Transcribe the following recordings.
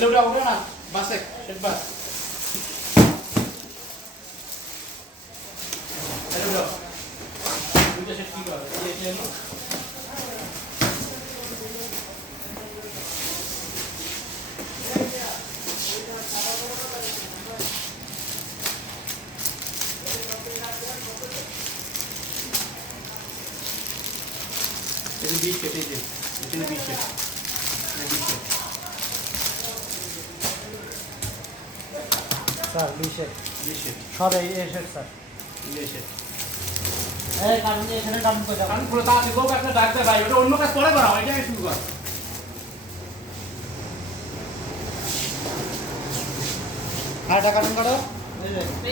Hello udah na. Basek, cepat. Hello udah. Udah set কি করে? এই এই নো। এই 20 কেটে দে। এখানে 20 কেটে। স্যার 20 সব এই এসে স্যার এই কারণ এখানে কারণ কই দাও কারণ পুরো তা দিব আপনার ডাক্তার ভাই ওটা অন্য কাজ পরে করা এটা শুরু কর আর টাকা কারণ করো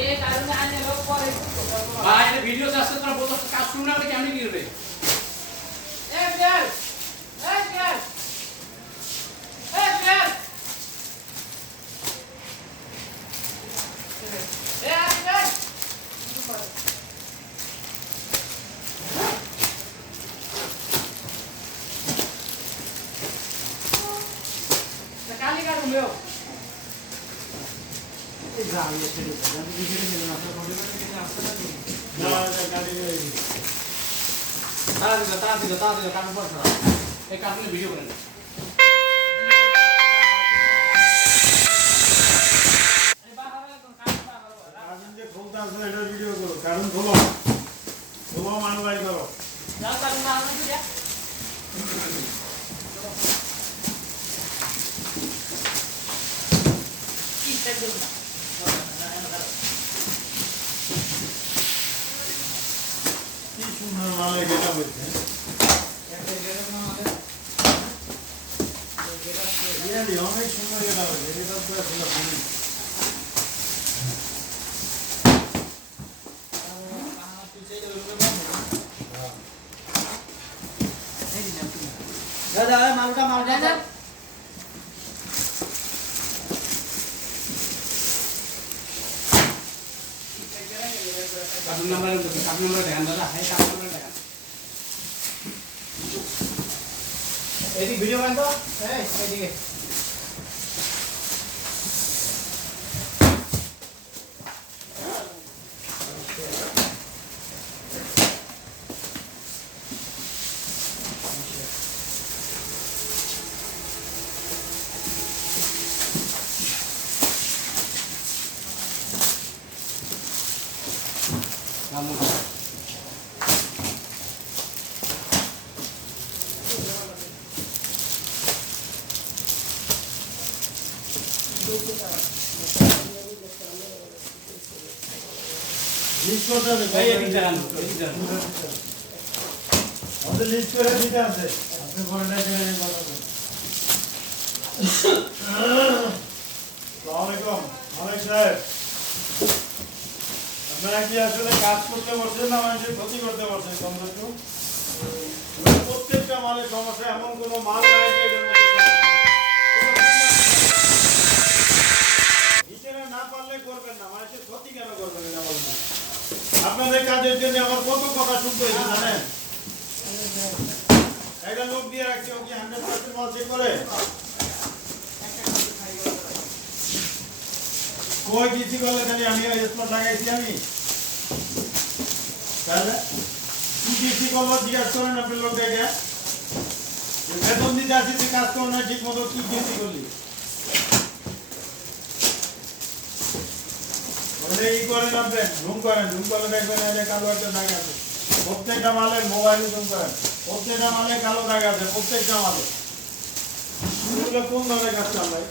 এই কারণে আনে লোক পরে ভাই এই ভিডিও আসছে তোরা বলতো কাজ শুরু না হলে কেমনে কি হবে এই বিয়ার এই বিয়ার এই বিয়ার এই বিয়ার কালি কার ঘুমিও এই জানি এসে দিতে আমি ভিডিও নিয়ে না আপনার বডি করে নিয়ে আসতে না না গাড়ি নিয়ে এই তাড়াতাড়ি কারণ পড়ছ এই কারণে ভিডিও করেন কারণ যে খোলতা আছে এটা ভিডিও করো কারণ খোলো মানবাই করো যাও কারণ না আমরা দিয়া কি করব কি সুন্দর মালে গেটা বলছে অনেক সুন্দর গেটা বলছে এটা তো আসলে ভুলি দাদা মালটা দাদা কারণ নাম্বার দেখেন দাদা এই কারণ নাম্বার দেখেন এদিকে ভিডিও বানাতো এই এদিকে নামো লিস্ট করতে হবে এই এদিক দেখান আমাদের লিস্ট করে দিতে আছে আপনি ফোনটা করে কথা বলুন আসসালামু আলাইকুম মালিক সাহেব আপনারা কি আসলে কাজ করতে পারছেন না মানুষের ক্ষতি করতে পারছেন কম একটু প্রত্যেকটা মালের সমস্যা এমন কোনো মাল নাই যে এটার মধ্যে হিসেবে না পারলে করবেন না মানুষের ক্ষতি কেন করবেন এটা বলুন আপনাদের কাজের জন্য আমার কত কথা শুনতে হয়েছে জানেন একটা লোক দিয়ে রাখছি ও কি 100% মাল চেক করে কই কিছু করলে খালি আমি ওই স্পট লাগাইছি আমি তাহলে কি কিছু করলো জিজ্ঞাসা করেন আপনি লোক দেখে বেতন দিতে আসি তুই কাজ করো না ঠিক মতো কি কিছু করলি ই করেন আপনি ঝুম করেন ঝুম করলে দেখবেন যে কালো একটা দাগ আছে প্রত্যেকটা মালের মোবাইল ঝুম করেন প্রত্যেকটা মালে কালো দাগ আছে প্রত্যেকটা মালে এগুলো কোন ধরনের কাজ চালাই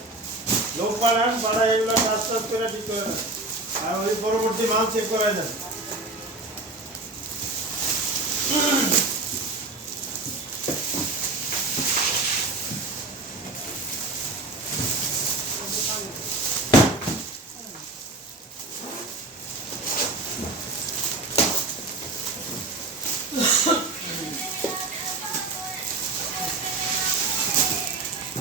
লোক পাঠান পাড়া এগুলো কাজ টাজ করে ঠিক করে দেন আর ওই পরবর্তী মাল চেক করে দেন